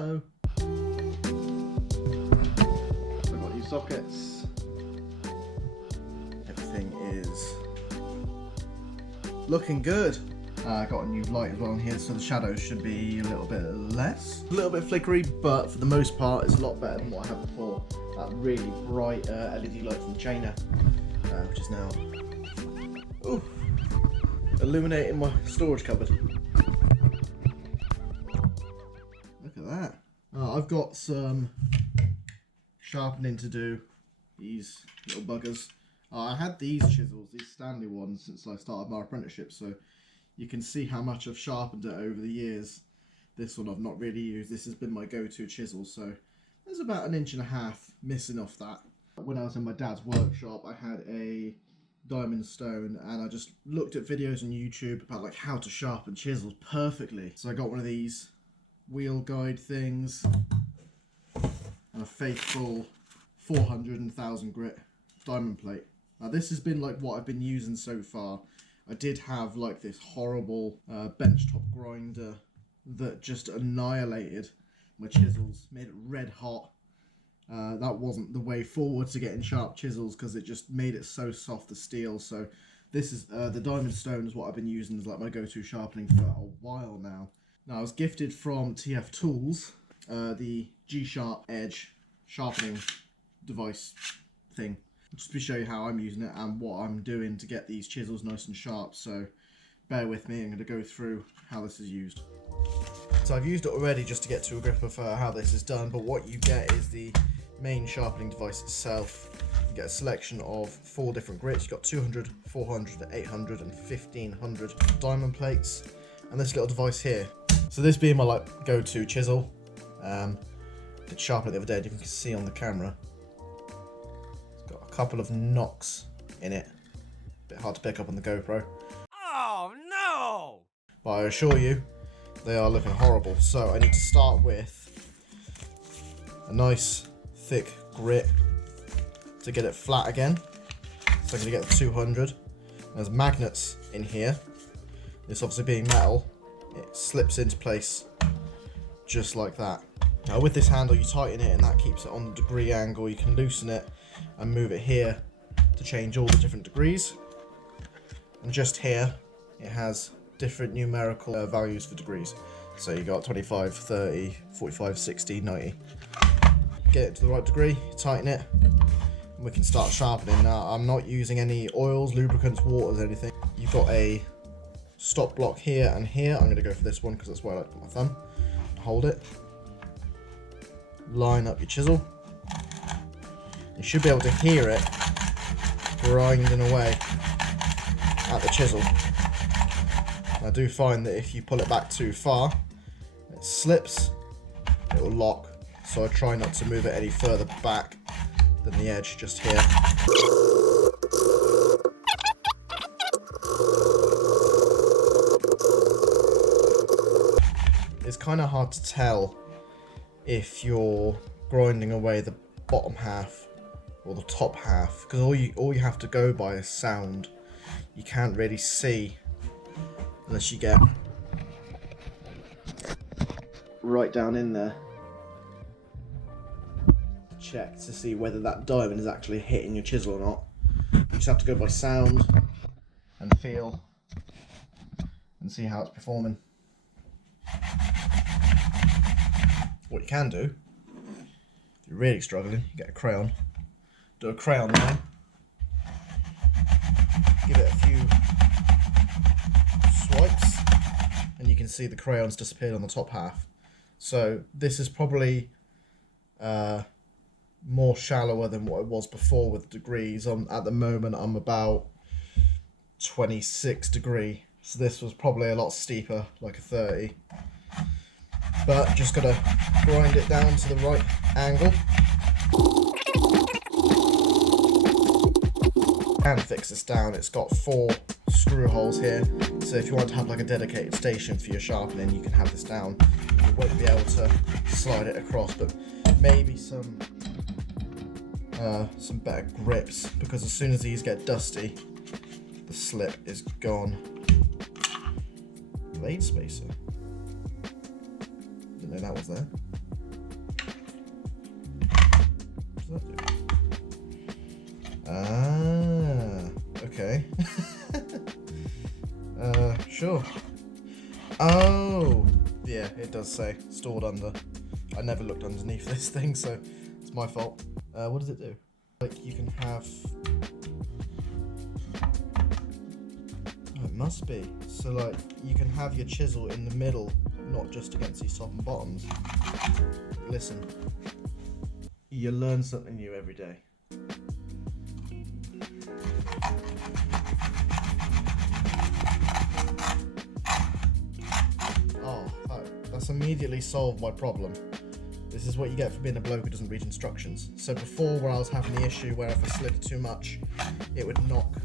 Hello. I've got new sockets. Everything is looking good. I got a new light as well in here, so the shadows should be a little bit less. A little bit flickery, but for the most part it's a lot better than what I had before. That really bright LED light from China, which is now illuminating my storage cupboard. Look at that. I've got some sharpening to do, these little buggers. I had these chisels, these Stanley ones, since I started my apprenticeship, so you can see how much I've sharpened it over the years. This one I've not really used. This has been my go-to chisel, so there's about 1.5 inches missing off that. When I was in my dad's workshop, I had a diamond stone, and I just looked at videos on YouTube about like how to sharpen chisels perfectly. So I got one of these wheel guide things and a faithful 400 and 1000 grit diamond plate. Now this has been like what I've been using so far. I did have like this horrible benchtop grinder that just annihilated my chisels, made it red hot. That wasn't the way forward to getting sharp chisels because it just made it so soft, the steel. So this is the diamond stone is what I've been using as like my go-to sharpening for a while now. Now I was gifted from TF Tools the GSharp Edge sharpening device thing. Just to show you how I'm using it and what I'm doing to get these chisels nice and sharp. So bear with me, I'm going to go through how this is used. So I've used it already just to get to a grip of how this is done, but what you get is the main sharpening device itself. You get a selection of 4 different grits. You've got 200, 400, 800 and 1500 diamond plates, and this little device here. So this being my like go-to chisel. Did sharpen it the other day, as you can see on the camera. It's got a couple of knocks in it. Bit hard to pick up on the GoPro. Oh no! But I assure you, they are looking horrible. So I need to start with a nice thick grit to get it flat again. So I'm going to get the 200. There's magnets in here. This obviously being metal, it slips into place just like that. Now with this handle you tighten it and that keeps it on the degree angle. You can loosen it and move it here to change all the different degrees. And just here it has different numerical values for degrees. So you got 25, 30, 45, 60, 90. Get it to the right degree, tighten it, and we can start sharpening. Now I'm not using any oils, lubricants, waters, anything. You've got a stop block here and here. I'm going to go for this one because that's where I like to put my thumb. Hold it. Line up your chisel. You should be able to hear it grinding away at the chisel. I do find that if you pull it back too far, it slips, it will lock. So I try not to move it any further back than the edge, just here. It's kind of hard to tell if you're grinding away the bottom half or the top half, because all you have to go by is sound. You can't really see unless you get right down in there. Check to see whether that diamond is actually hitting your chisel or not. You just have to go by sound and feel and see how it's performing. What you can do, if you're really struggling, you get a crayon, do a crayon line, give it a few swipes, and you can see the crayons disappeared on the top half. So this is probably more shallower than what it was before with degrees. At the moment I'm about 26 degree, so this was probably a lot steeper, like a 30. But just gotta grind it down to the right angle. And fix this down. It's got 4 screw holes here, so if you want to have like a dedicated station for your sharpening, you can have this down. You won't be able to slide it across, but maybe some better grips, because as soon as these get dusty, the slip is gone. Blade spacer. Didn't know that was there. What does that do? Ah, okay. Sure. Oh, yeah, it does say stored under. I never looked underneath this thing, so it's my fault. What does it do? Like, you can have... Oh, it must be. So, like, you can have your chisel in the middle, not just against these top and bottoms. Listen, you learn something new every day. That's immediately solved my problem. This is what you get for being a bloke who doesn't read instructions. So before, where I was having the issue where if I slid it too much, it would knock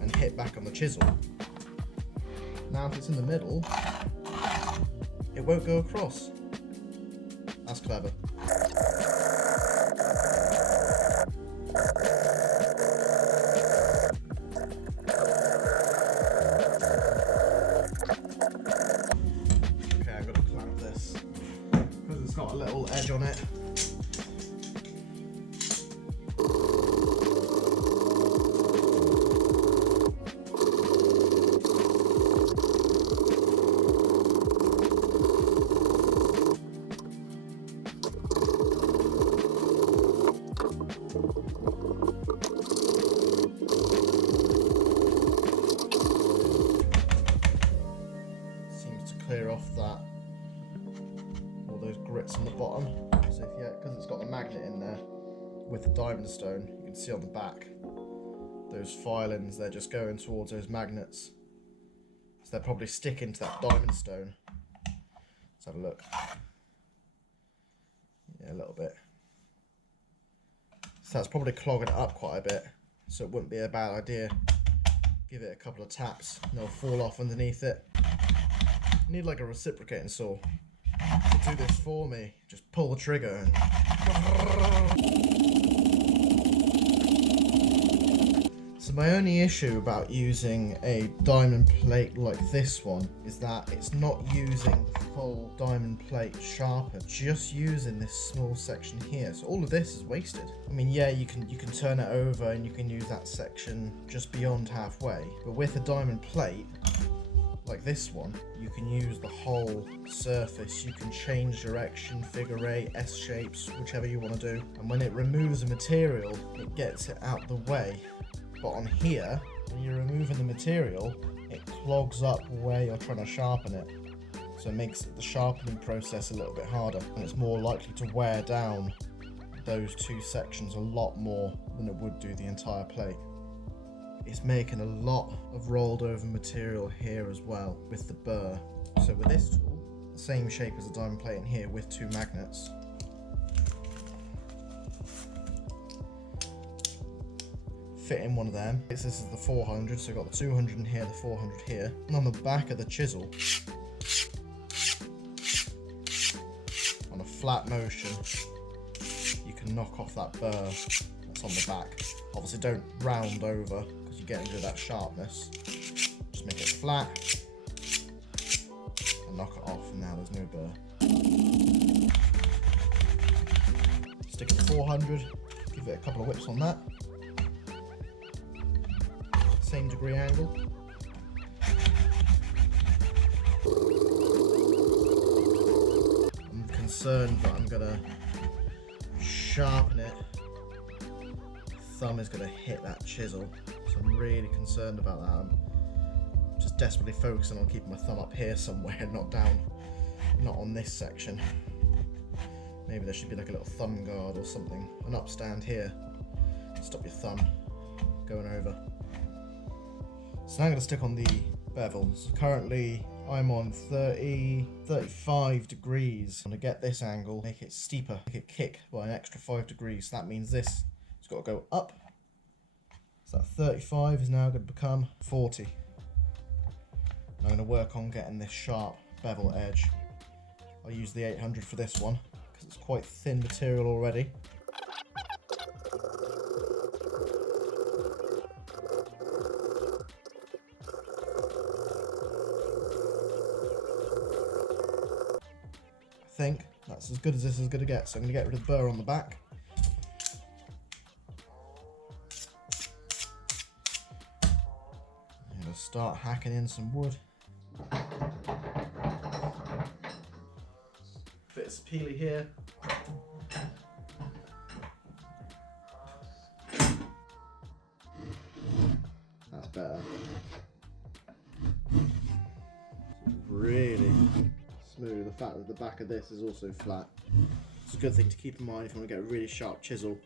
and hit back on the chisel. Now if it's in the middle, it won't go across. That's clever. Got a little edge on it. Seems to clear off that. Those grits on the bottom. So if yeah, because it's got the magnet in there with the diamond stone, you can see on the back those filings, they're just going towards those magnets. So they're probably sticking to that diamond stone. Let's have a look. Yeah, a little bit. So that's probably clogging it up quite a bit. So it wouldn't be a bad idea. Give it a couple of taps and it'll fall off underneath it. You need like a reciprocating saw to do this for me. Just pull the trigger and... So my only issue about using a diamond plate like this one is that it's not using the full diamond plate sharper, just using this small section here. So all of this is wasted. I mean, yeah, you can turn it over and you can use that section just beyond halfway, but with a diamond plate like this one, you can use the whole surface. You can change direction, figure eight, S shapes, whichever you want to do. And when it removes the material, it gets it out the way. But on here, when you're removing the material, it clogs up where you're trying to sharpen it. So it makes the sharpening process a little bit harder, and it's more likely to wear down those two sections a lot more than it would do the entire plate. It's making a lot of rolled over material here as well with the burr. So with this tool, the same shape as a diamond plate in here with two magnets. Fit in one of them. This is the 400, so we've got the 200 in here, the 400 here. And on the back of the chisel, on a flat motion, you can knock off that burr that's on the back. Obviously don't round over, because you get into that sharpness. Just make it flat, and knock it off, and now there's no burr. Stick it to 400, give it a couple of whips on that. Same degree angle. I'm concerned that I'm gonna sharpen it. Thumb is gonna hit that chisel, so I'm really concerned about that. I'm just desperately focusing on keeping my thumb up here somewhere, not down, not on this section. Maybe there should be like a little thumb guard or something, an upstand here. Stop your thumb going over. So now I'm going to stick on the bevel. So currently I'm on 35 degrees. I'm going to get this angle, make it steeper, make it kick by an extra 5 degrees. So that means this has got to go up. So that 35 is now going to become 40. I'm going to work on getting this sharp bevel edge. I'll use the 800 for this one because it's quite thin material already. I think that's as good as this is going to get, so I'm going to get rid of the burr on the back. start hacking in some wood. Bit of peely here. That's better. Really smooth. The fact that the back of this is also flat. It's a good thing to keep in mind if you want to get a really sharp chisel.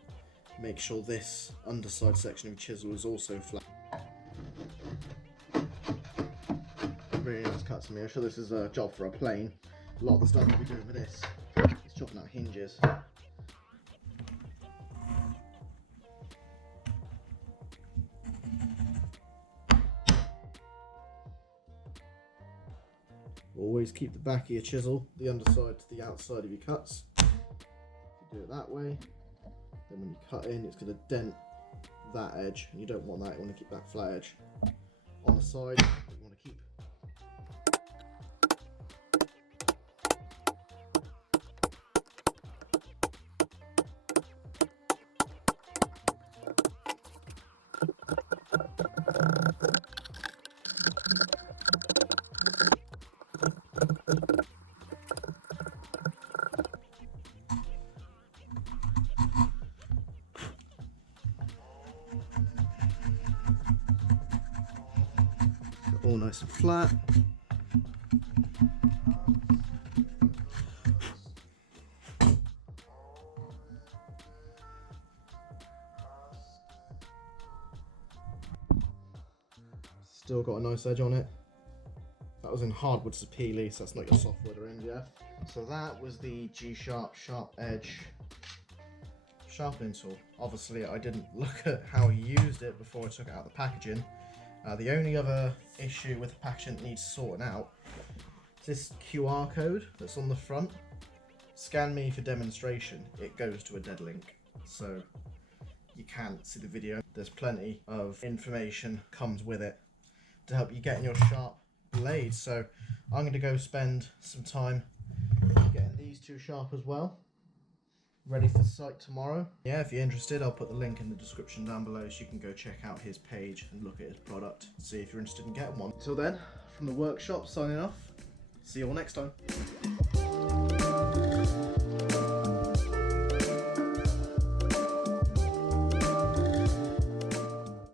Make sure this underside section of your chisel is also flat. Really nice cut to me. I'm sure this is a job for a plane. A lot of the stuff we'll be doing with this is chopping out hinges. Always keep the back of your chisel, the underside to the outside of your cuts. If you do it that way, then when you cut in, it's going to dent that edge, and you don't want that. You want to keep that flat edge on the side. You want to keep. All nice and flat. Still got a nice edge on it. That was in hardwood sapele, so that's not your softwood or MDF. So that was the GSharp Sharp Edge sharpening tool. Obviously I didn't look at how I used it before I took it out of the packaging. The only other issue with the packaging that needs sorting out is this QR code that's on the front. Scan me for demonstration, it goes to a dead link, so you can't see the video. There's plenty of information comes with it to help you get in your sharp blade. So I'm going to go spend some time getting these two sharp as well, ready for site tomorrow. Yeah, if you're interested, I'll put the link in the description down below so you can go check out his page and look at his product, see if you're interested in getting one. Until then, from the workshop, signing off. See you all next time.